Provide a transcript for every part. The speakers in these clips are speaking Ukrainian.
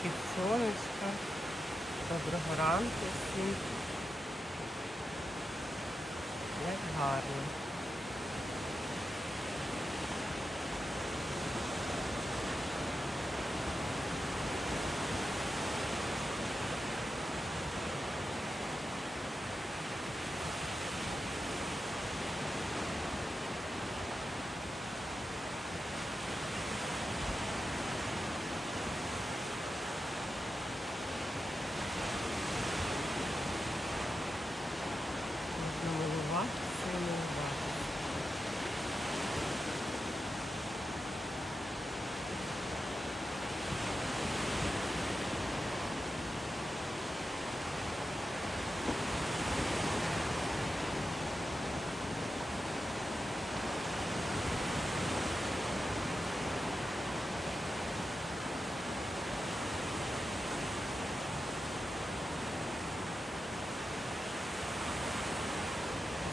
Схід сонечка. Доброго ранку всім. Як гарно. Можна милуватися і милуватися.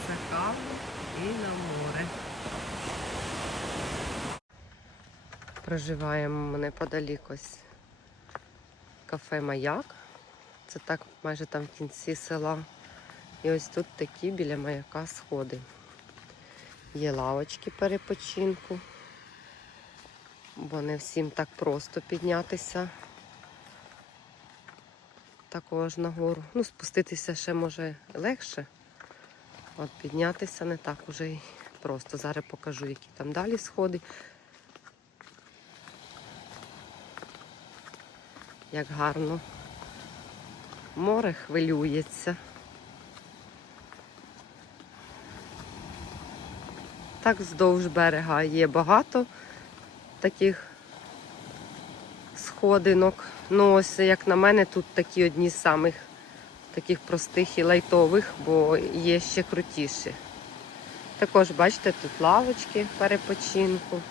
За каву і на море. Проживаємо неподалік ось кафе Маяк. Це так майже там в кінці села. І ось тут такі біля маяка сходи. Є лавочки перепочинку, бо не всім так просто піднятися. Також нагору. Ну, спуститися ще може легше. От піднятися не так уже й просто. Зараз покажу, які там далі сходи. Як гарно море хвилюється. Так вздовж берега є багато таких сходинок. Ну, ось, як на мене, тут такі одні з самих таких простих і лайтових, бо є ще крутіші. Також, бачите, тут лавочки перепочинку.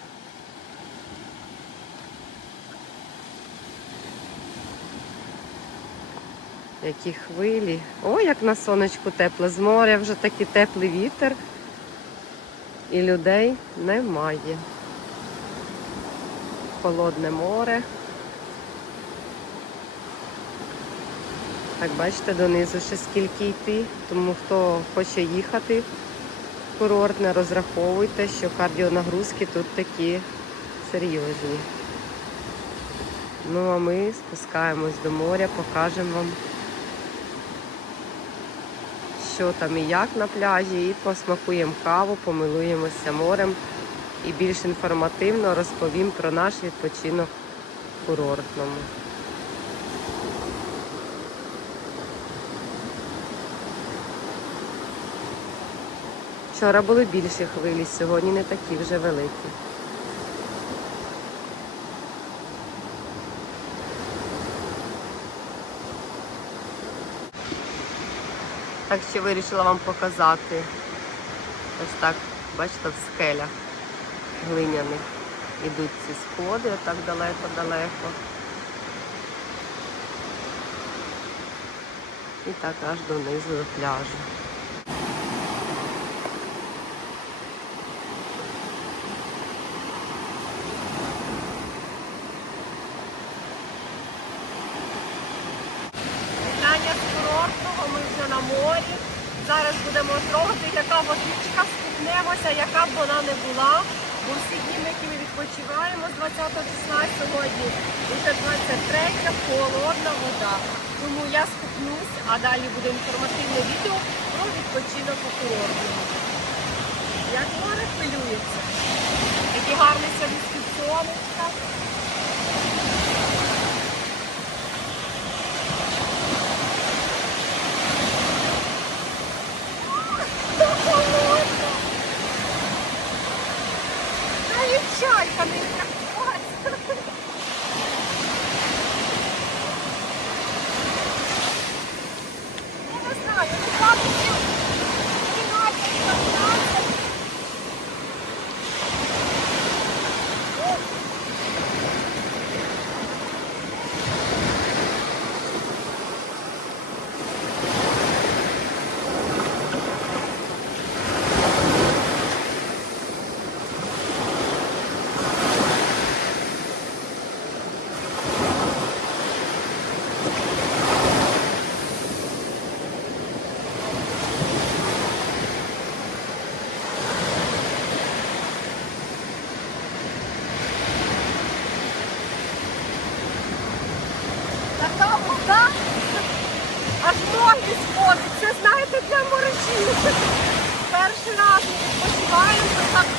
Які хвилі. О, як на сонечку тепло. З моря вже такий теплий вітер. І людей немає. Холодне море. Так, бачите, донизу ще скільки йти, тому хто хоче їхати в розраховуйте, що кардіонагрузки тут такі серйозні. Ну а ми спускаємось до моря, покажемо вам, що там і як на пляжі, і посмакуємо каву, помилуємося морем і більш інформативно розповім про наш відпочинок курортному. Вчора були більші хвилі, сьогодні не такі вже великі. Так ще вирішила вам показати. Ось так, бачите, в скелях глиняних ідуть ці сходи отак далеко-далеко. І так аж донизу до пляжу. Вітання з курортного, ми вже на морі. Зараз будемо яка водичка, стукнемося, яка б вона не була. Бо всі дні, які ми відпочиваємо з 20 числа сьогодні, вже 23 холодна вода. Тому я скупнусь, а далі буде інформативне відео про відпочинок у курортному. Як море хвилюється. Який гарний сьогодні сонечка. kami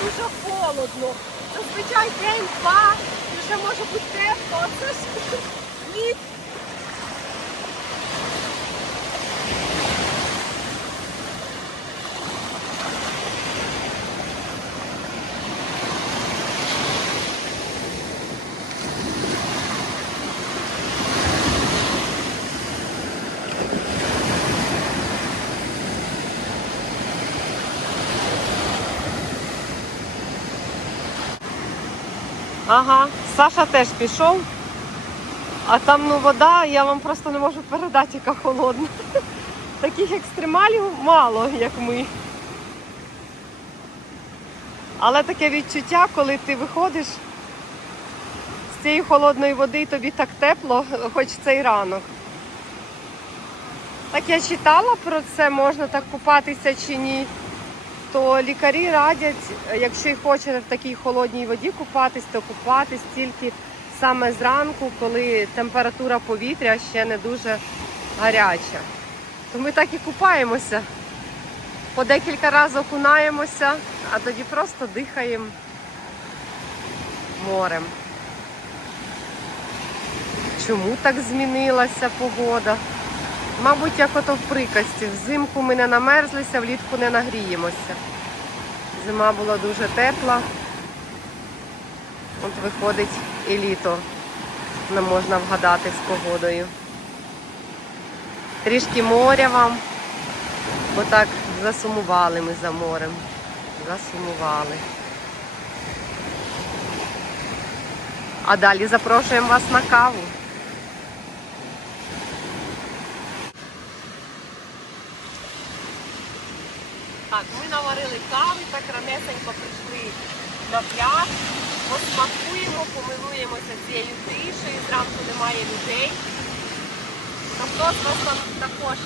дуже холодно. Зазвичай день-два, вже може бути тепло, а це ж ні. Ага, Саша теж пішов. А там ну вода, я вам просто не можу передати, яка холодна. Таких екстремалів мало, як ми. Але таке відчуття, коли ти виходиш з цієї холодної води, і тобі так тепло, хоч цей ранок. Так я читала про це, можна так купатися чи ні. То лікарі радять, якщо хочете в такій холодній воді купатись, то купатись тільки саме зранку, коли температура повітря ще не дуже гаряча. То ми так і купаємося. По декілька разів окунаємося, а тоді просто дихаємо морем. Чому так змінилася погода? Мабуть, як ото в приказці. Взимку ми не намерзлися, влітку не нагріємося. Зима була дуже тепла. От виходить і літо не можна вгадати з погодою. Трішки моря вам, бо так засумували ми за морем. Засумували. А далі запрошуємо вас на каву. Так, ми наварили кави, так ранесенько прийшли на пляж, посмакуємо, помилуємося цією тишею, зранку немає людей. Хто з вас також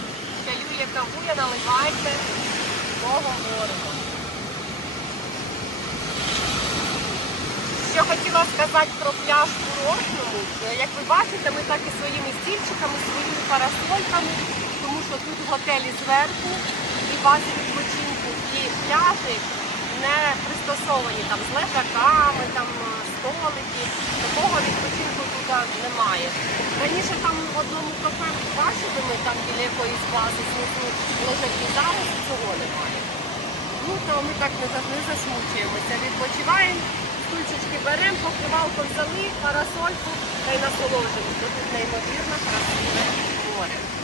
чаює, кавує, наливайте, поговоримо. Що хотіла сказати про пляж курортному. Як ви бачите, ми так і своїми стільчиками, своїми парасольками, тому що тут готелі зверху і відпочинку, пляжі не пристосовані там з лежаками, там е, столики. Такого відпочинку тут немає. Раніше там в одному кафе бачили ми там біля якоїсь бази знизу лежаки, зараз цього немає. Ну, то ми так не, не засмучуємося. Відпочиваємо, стульчички беремо, покривалку взяли, парасольку та й насолоджуємося. Тут неймовірно красиве море.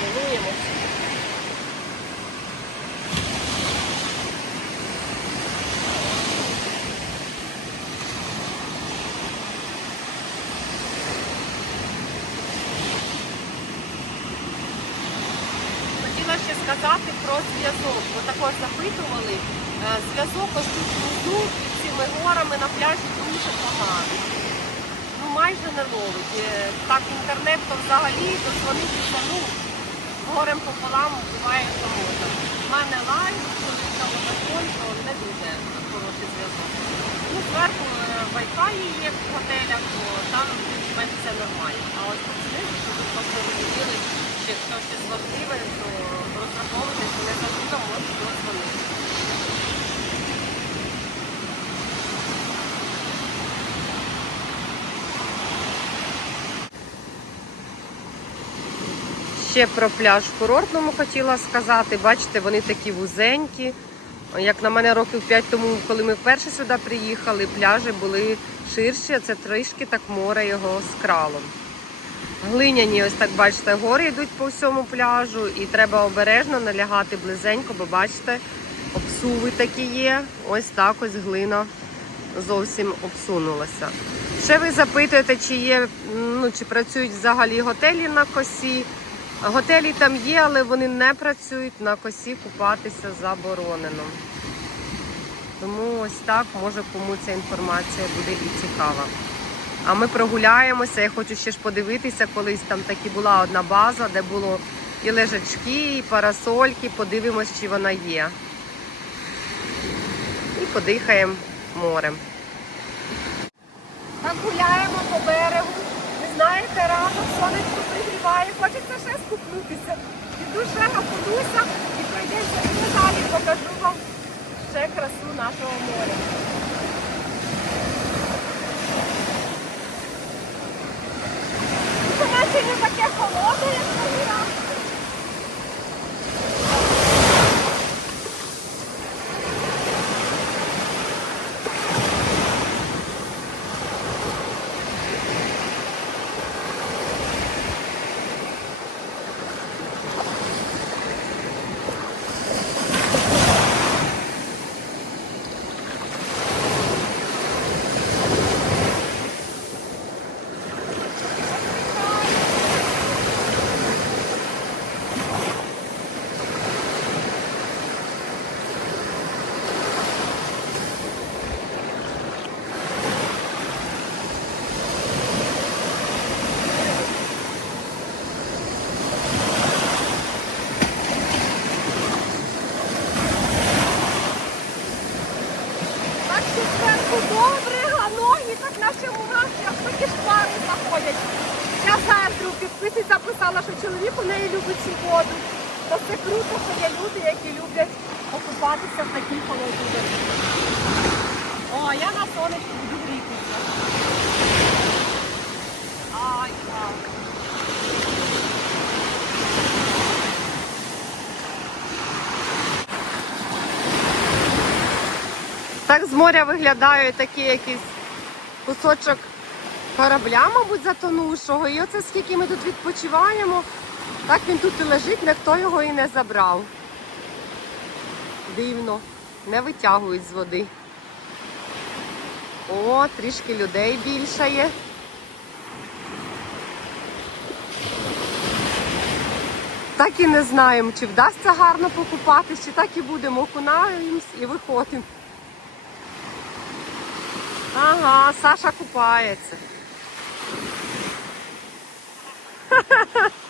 Помилуємося. Хотіла ще сказати про зв'язок. Бо також запитували. Е, Зв'язок ось тут внизу під цими горами на пляжі дуже поганий. Ну майже не ловить. Е, Так, інтернет то взагалі дозвонитися, ну, горем пополам буває, що. У мене лайн, на телефон, то не дуже хороший зв'язок. Ну, зверху е, Wi-Fi є в готелях, то там більш-менш все нормально. А от знизу, що тут просто виділи, що якщо щось важливе, то розраховувати, що не завжди можуть дозвонити. Ще про пляж в курортному хотіла сказати. Бачите, вони такі вузенькі. Як на мене, років 5 тому, коли ми вперше сюди приїхали, пляжі були ширші, а це трішки так море його з кралом. Глиняні, ось так бачите, гори йдуть по всьому пляжу, і треба обережно налягати близенько, бо бачите, обсуви такі є. Ось так ось глина зовсім обсунулася. Ще ви запитуєте, чи є, ну чи працюють взагалі готелі на косі. Готелі там є, але вони не працюють на косі, купатися заборонено. Тому ось так, може кому ця інформація буде і цікава. А ми прогуляємося. Я хочу ще ж подивитися, колись там таки була одна база, де було і лежачки, і парасольки. Подивимось, чи вона є. І подихаємо морем. Так гуляємо по берегу. Знаєте, рано сонечко пригріває, хочеться ще скупнутися. Іду ще окунуся і пройдемося і далі, покажу вам ще красу нашого моря. Це таке холодне, як той раз. Так що зверху добре, а ноги так наче мурашки, аж такі шпари заходять. Я заздрю, підписниця писала, що у любить цю воду. То це круто, що є люди, які люблять окупатися в такій холодній воді. О, я на сонечку буду грітися. Ай, так. Так з моря виглядає такий якийсь кусочок корабля, мабуть, затонувшого. І оце скільки ми тут відпочиваємо, так він тут і лежить, ніхто його і не забрав. Дивно, не витягують з води. О, трішки людей більше є. Так і не знаємо, чи вдасться гарно покупатись, чи так і будемо окунаємось і виходимо. Ага, Саша купається.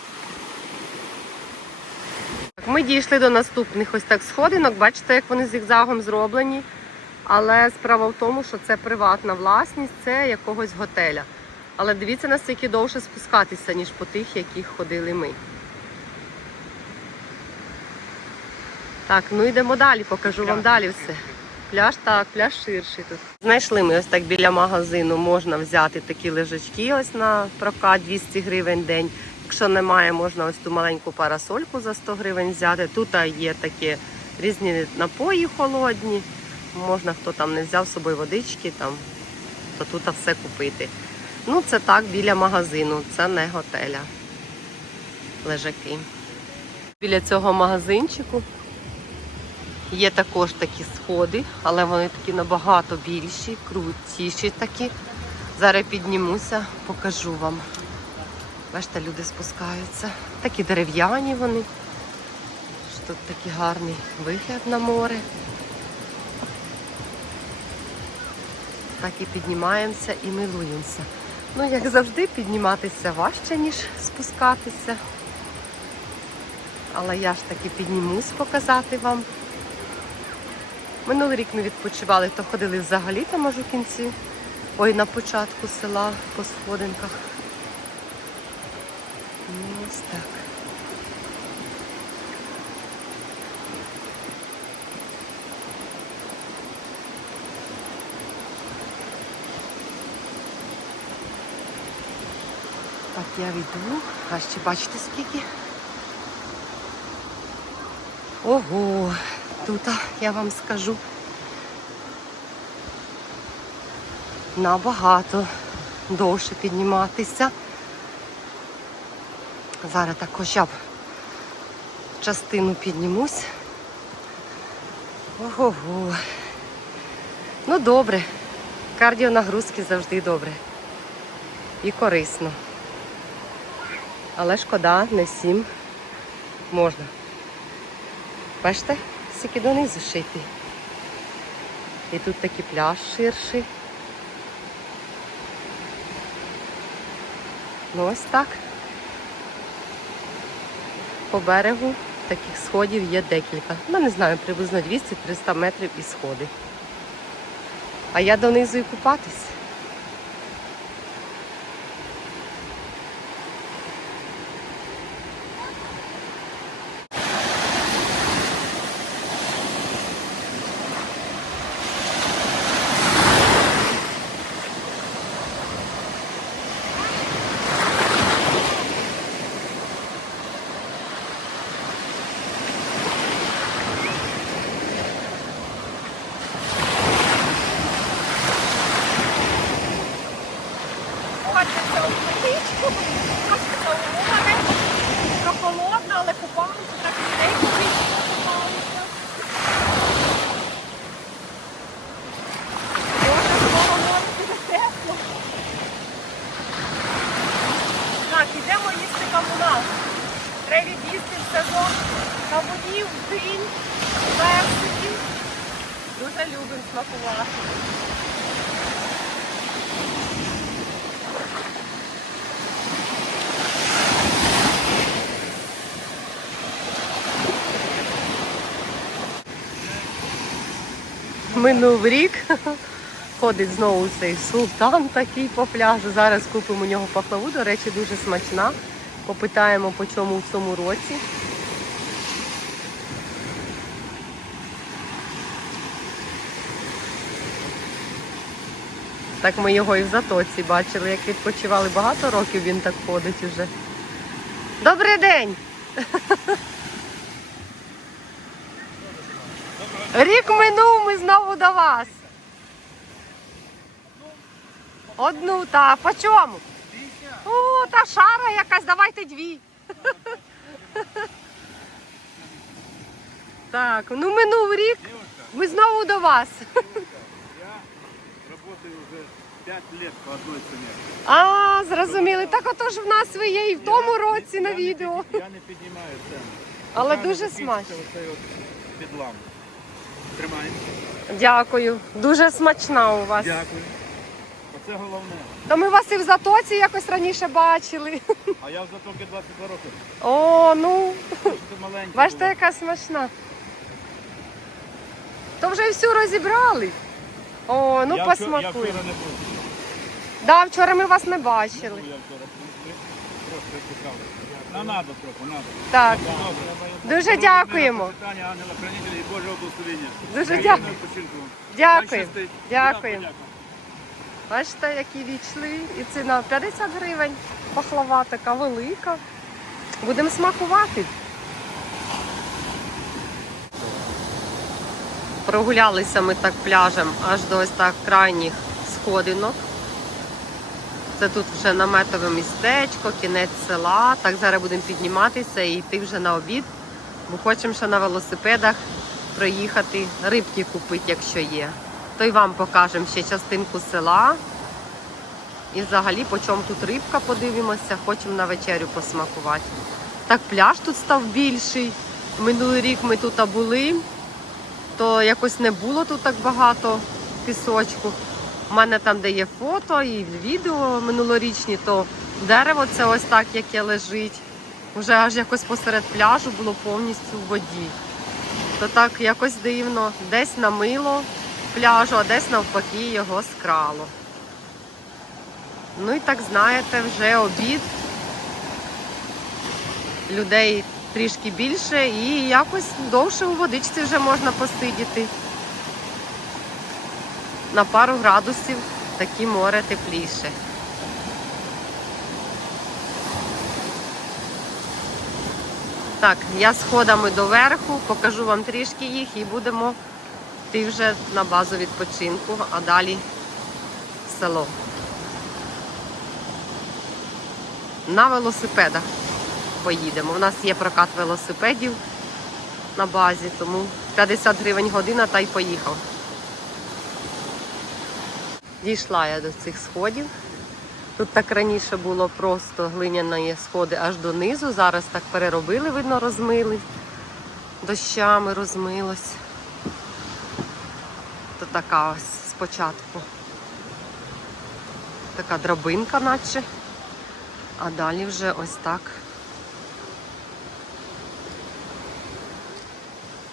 Ми дійшли до наступних ось так сходинок. Бачите, як вони зігзагом зроблені. Але справа в тому, що це приватна власність, це якогось готеля. Але дивіться, наскільки довше спускатися, ніж по тих, яких ходили ми. Так, ну йдемо далі, покажу вам далі все. Пляж так, пляж ширший тут. Знайшли ми ось так біля магазину. Можна взяти такі лежачки ось на прокат 200 гривень день. Якщо немає, можна ось ту маленьку парасольку за 100 гривень взяти. Тут є такі різні напої холодні. Можна, хто там не взяв з собою водички, там, то тут все купити. Ну, це так, біля магазину, це не готеля. Лежаки. Біля цього магазинчику Є також такі сходи, але вони такі набагато більші, крутіші такі. Зараз піднімуся, покажу вам. Бачите, люди спускаються. Такі дерев'яні вони. Тут такий гарний вигляд на море. Так і піднімаємося і милуємося. Ну, як завжди, підніматися важче, ніж спускатися. Але я ж таки піднімусь показати вам. Минулий рік ми відпочивали, то ходили взагалі там аж у кінці. Ой, на початку села по сходинках. Ось так. Так, я йду. А бачите скільки? Ого! Тут, я вам скажу, набагато довше підніматися. Зараз так хоча б частину піднімусь. Ого-го. Ну добре. Кардіонагрузки завжди добре. І корисно. Але шкода, не всім можна. Бачите? Тільки донизу ще йти. І тут такий пляж ширший. Ну ось так. По берегу таких сходів є декілька. Ну, не знаю, приблизно 200-300 метрів і сходи. А я донизу і купатись. Трошки заумоване, прохолодно, але купалися, так людей купить, купалися. Може, знову може буде тепло. Так, ідемо їсти кавуна. Треба від'їсти в сезон кавунів, динь, персиків. Дуже любимо смакувати. Минув рік. Ходить знову цей султан такий по пляжу. Зараз купимо у нього пахлаву, до речі, дуже смачна. Попитаємо, по чому в цьому році. Так ми його і в затоці бачили, як відпочивали багато років, він так ходить уже. Добрий день! Рік минув, ми знову до вас. Одну, та по чому? О, та шара якась, давайте дві. Так, ну минув рік, ми знову до вас. Я работаю уже 5 лет по одной цене. А, зрозуміли. Так отож в нас ви є і в тому році на відео. Я не піднімаю ціну. Але дуже смачно. підлам. Тримай. Дякую. Дуже смачна у вас. Дякую. Оце головне. То ми вас і в затоці якось раніше бачили. А я в затоки 22 роки. О, ну, бачите, яка смачна. То вже всю розібрали. О, ну я вчора, я вчора не був. Да, вчора ми вас не бачили. був я вчора. Просто цікавий. Ну, надо трохи, надо. Так. Дуже дякуємо. Питання ангела хранителя і Божого благословення. Дуже дякую. відпочинку. Дякую. Бачите, які вічливі. І ціна 50 гривень. Пахлава така велика. Будемо смакувати. Прогулялися ми так пляжем аж до ось так крайніх сходинок. Це тут вже наметове містечко, кінець села. Так зараз будемо підніматися і йти вже на обід, бо хочемо ще на велосипедах проїхати, рибки купити, якщо є. То й вам покажемо ще частинку села. І взагалі, по чому тут рибка, подивимося, хочемо на вечерю посмакувати. Так, пляж тут став більший. Минулий рік ми тут були, то якось не було тут так багато пісочку. У мене там, де є фото і відео минулорічні, то дерево це ось так, яке лежить. Вже аж якось посеред пляжу було повністю в воді. То так якось дивно, десь намило пляжу, а десь навпаки його скрало. Ну і так знаєте, вже обід. Людей трішки більше і якось довше у водичці вже можна посидіти. На пару градусів такі море тепліше. Так, я сходами до верху, покажу вам трішки їх і будемо йти вже на базу відпочинку, а далі в село. На велосипедах поїдемо. У нас є прокат велосипедів на базі, тому 50 гривень година та й поїхав. Дійшла я до цих сходів. Тут так раніше було просто глиняні сходи аж донизу. Зараз так переробили, видно, розмили. Дощами розмилось. То така ось спочатку. Така драбинка, наче. А далі вже ось так.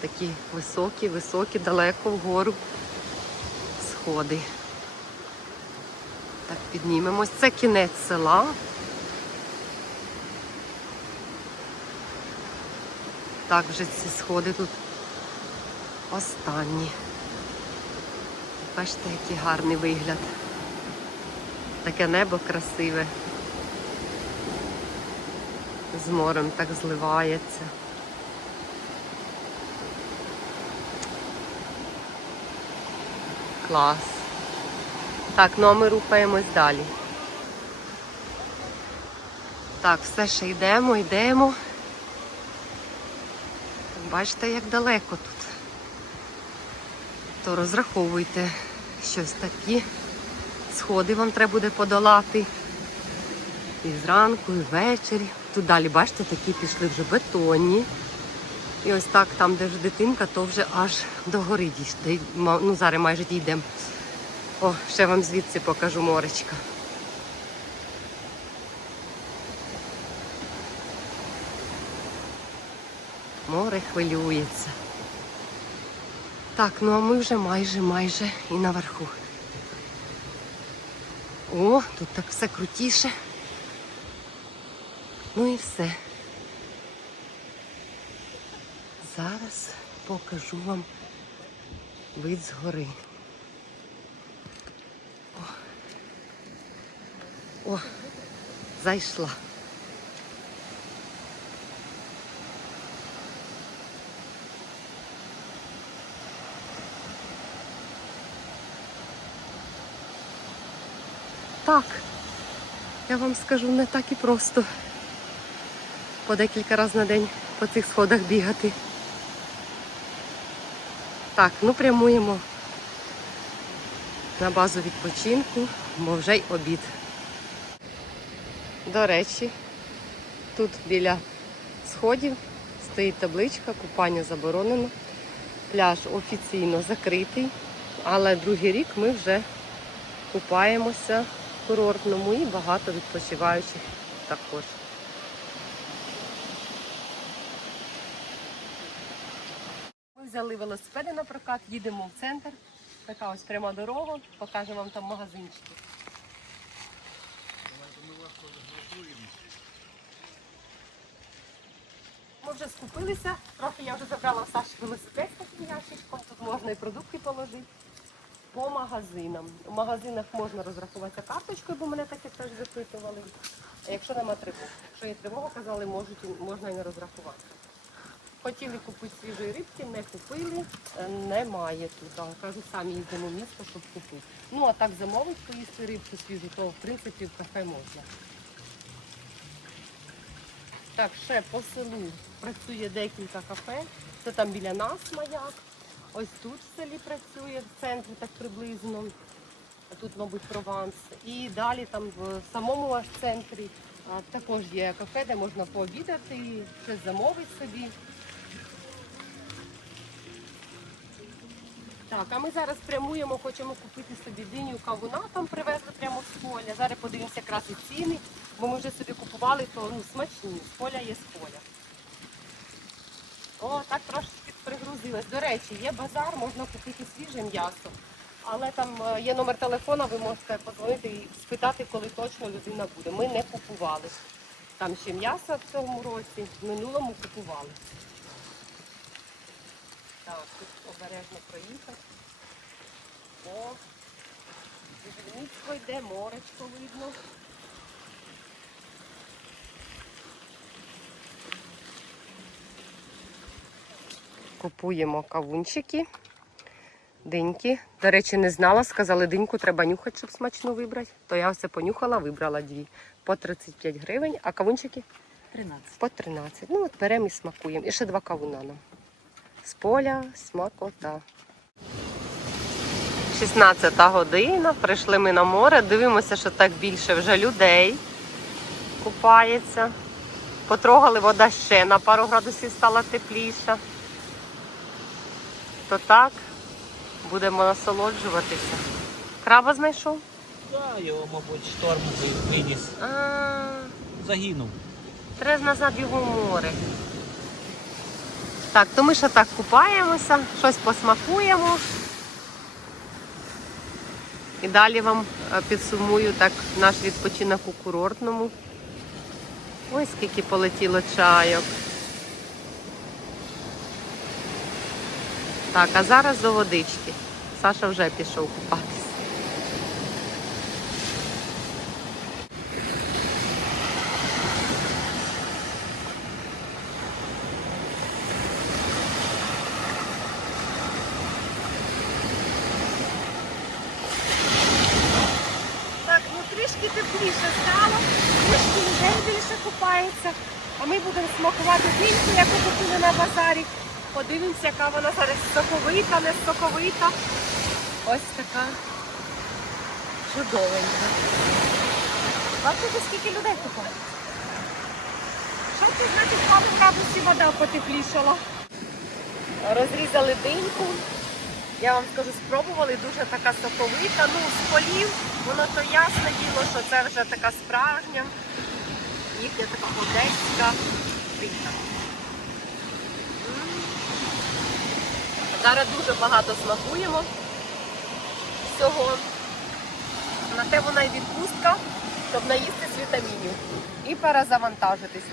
Такі високі, високі, далеко вгору сходи. Так, піднімемось. Це кінець села. Так, вже ці сходи тут останні. Бачите, який гарний вигляд. Таке небо красиве. З морем так зливається. Клас. Так, ну а ми рухаємось далі. Так, все ще йдемо, йдемо. Бачите, як далеко тут. То розраховуйте щось такі. Сходи вам треба буде подолати. І зранку, і ввечері. Тут далі, бачите, такі пішли вже бетонні. І ось так, там, де ж дитинка, то вже аж до гори дійшли. Ну, зараз майже дійдемо. О, ще вам звідси покажу моречка. Море хвилюється. Так, ну а ми вже майже, майже і наверху. О, тут так все крутіше. Ну і все. Зараз покажу вам вид згори. О, О зайшла. Так, я вам скажу, не так і просто по декілька разів на день по цих сходах бігати. Так, ну прямуємо на базу відпочинку, бо вже й обід. До речі, тут біля сходів стоїть табличка, купання заборонено. Пляж офіційно закритий, але другий рік ми вже купаємося в курортному і багато відпочиваючих також. Взяли велосипеди на прокат, їдемо в центр. Така ось пряма дорога, покажемо вам там магазинчики. Ми вже скупилися, трохи я вже забрала в Саші велосипед з таким ящичком, тут можна і продукти положити. По магазинам. У магазинах можна розрахуватися карточкою, бо мене таке теж запитували. А якщо нема тривоги. Якщо є тривога, казали, можуть, можна і не розрахувати. Хотіли купити свіжої рибки, не купили, е, немає тут. Кажуть, самі їздимо в місто, щоб купити. Ну а так замовить поїсти рибку свіжу, то в принципі в кафе можна. Так, ще по селу працює декілька кафе. Це там біля нас маяк. Ось тут в селі працює, в центрі так приблизно. Тут, мабуть, Прованс. І далі там в самому аж центрі також є кафе, де можна пообідати, щось замовити собі. Так, а ми зараз прямуємо, хочемо купити собі диню кавуна, там привезли прямо з поля. Зараз подивимося якраз і ціни, бо ми вже собі купували, то ну, смачні, з поля є з поля. О, так трошечки пригрузилась. До речі, є базар, можна купити свіже м'ясо. Але там е, є номер телефона, ви можете подзвонити і спитати, коли точно людина буде. Ми не купували. Там ще м'ясо в цьому році, в минулому купували. Так, тут обережно проїхати. О, Зеленицько йде, моречко видно. Купуємо кавунчики, диньки. До речі, не знала, сказали, диньку треба нюхати, щоб смачно вибрати. То я все понюхала, вибрала дві по 35 гривень, а кавунчики 13. по 13. Ну от беремо і смакуємо. І ще два кавуна нам. З поля смакота. 16 година, прийшли ми на море, дивимося, що так більше вже людей купається. Потрогали вода ще на пару градусів стала тепліша. То так, будемо насолоджуватися. Краба знайшов? Да, його, мабуть, шторм ви- виніс. А, Загинув. Треба назад його в море. Так, то ми ще так купаємося, щось посмакуємо. І далі вам е, підсумую так наш відпочинок у курортному. Ой, скільки полетіло чайок. Так, а зараз до водички. Саша вже пішов купатися. Так, ну трішки тепліше стало. трішки людей більше купається. А ми будемо смакувати диньку, яку купили на базарі. Подивимося, яка вона зараз соковита, не соковита. Ось така чудовенька. Бачите, скільки людей купається? Що це значить пару градусів вода потеплішала? Розрізали диньку. Я вам скажу, спробували дуже така соковита. Ну, з полів, воно то ясне діло, що це вже така справжня, їхня така одеська динька. Зараз дуже багато смакуємо всього. На те вона і відпустка, щоб наїсти з вітамінів і перезавантажитись.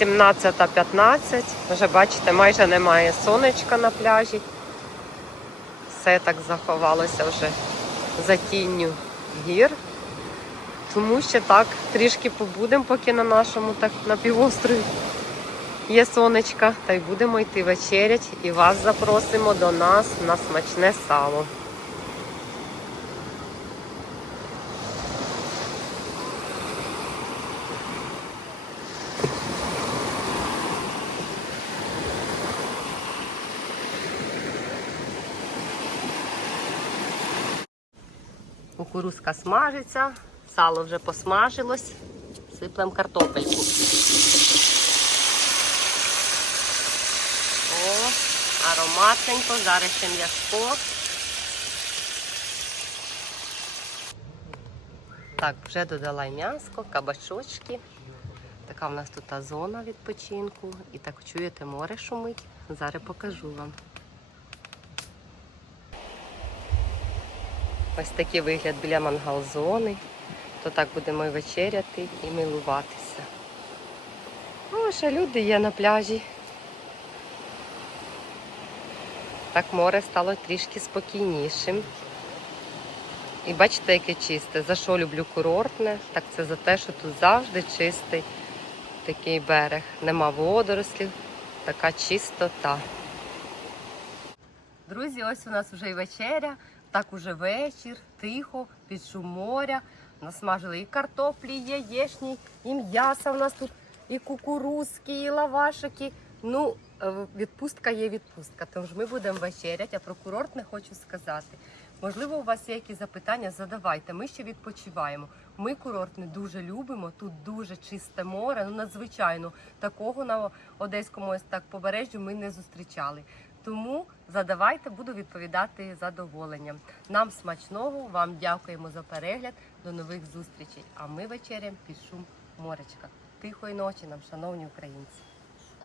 17.15. Вже бачите, майже немає сонечка на пляжі. Все так заховалося вже за тінню гір. Тому ще так трішки побудемо, поки на нашому так на півострові є сонечка. Та й будемо йти вечерять і вас запросимо до нас на смачне сало. Кукурузка смажиться, сало вже посмажилось, сиплемо картопельку. О, ароматненько, зараз ще м'яско. Так, вже додала м'яско, кабачочки. Така в нас тут зона відпочинку. І так чуєте, море шумить. Зараз покажу вам. Ось такий вигляд біля мангал-зони. То так будемо і вечеряти і милуватися. О, ще люди є на пляжі. Так море стало трішки спокійнішим. І бачите, яке чисте. За що люблю курортне? Так це за те, що тут завжди чистий такий берег. Нема водорослів, така чистота. Друзі, ось у нас вже і вечеря. Так уже вечір, тихо, під шум моря. Насмажили і картоплі, і яєчні, і м'яса у нас тут, і кукурузки, і лавашики. Ну, е, відпустка є відпустка. Тож ми будемо вечеряти, а про курорт не хочу сказати. Можливо, у вас є якісь запитання, задавайте. Ми ще відпочиваємо. Ми курорт не дуже любимо. Тут дуже чисте море. Ну надзвичайно такого на одеському ось так побережжю ми не зустрічали. Тому задавайте, буду відповідати задоволенням. Нам смачного, вам дякуємо за перегляд. До нових зустрічей. А ми вечерям під шум моречка. Тихої ночі нам, шановні українці.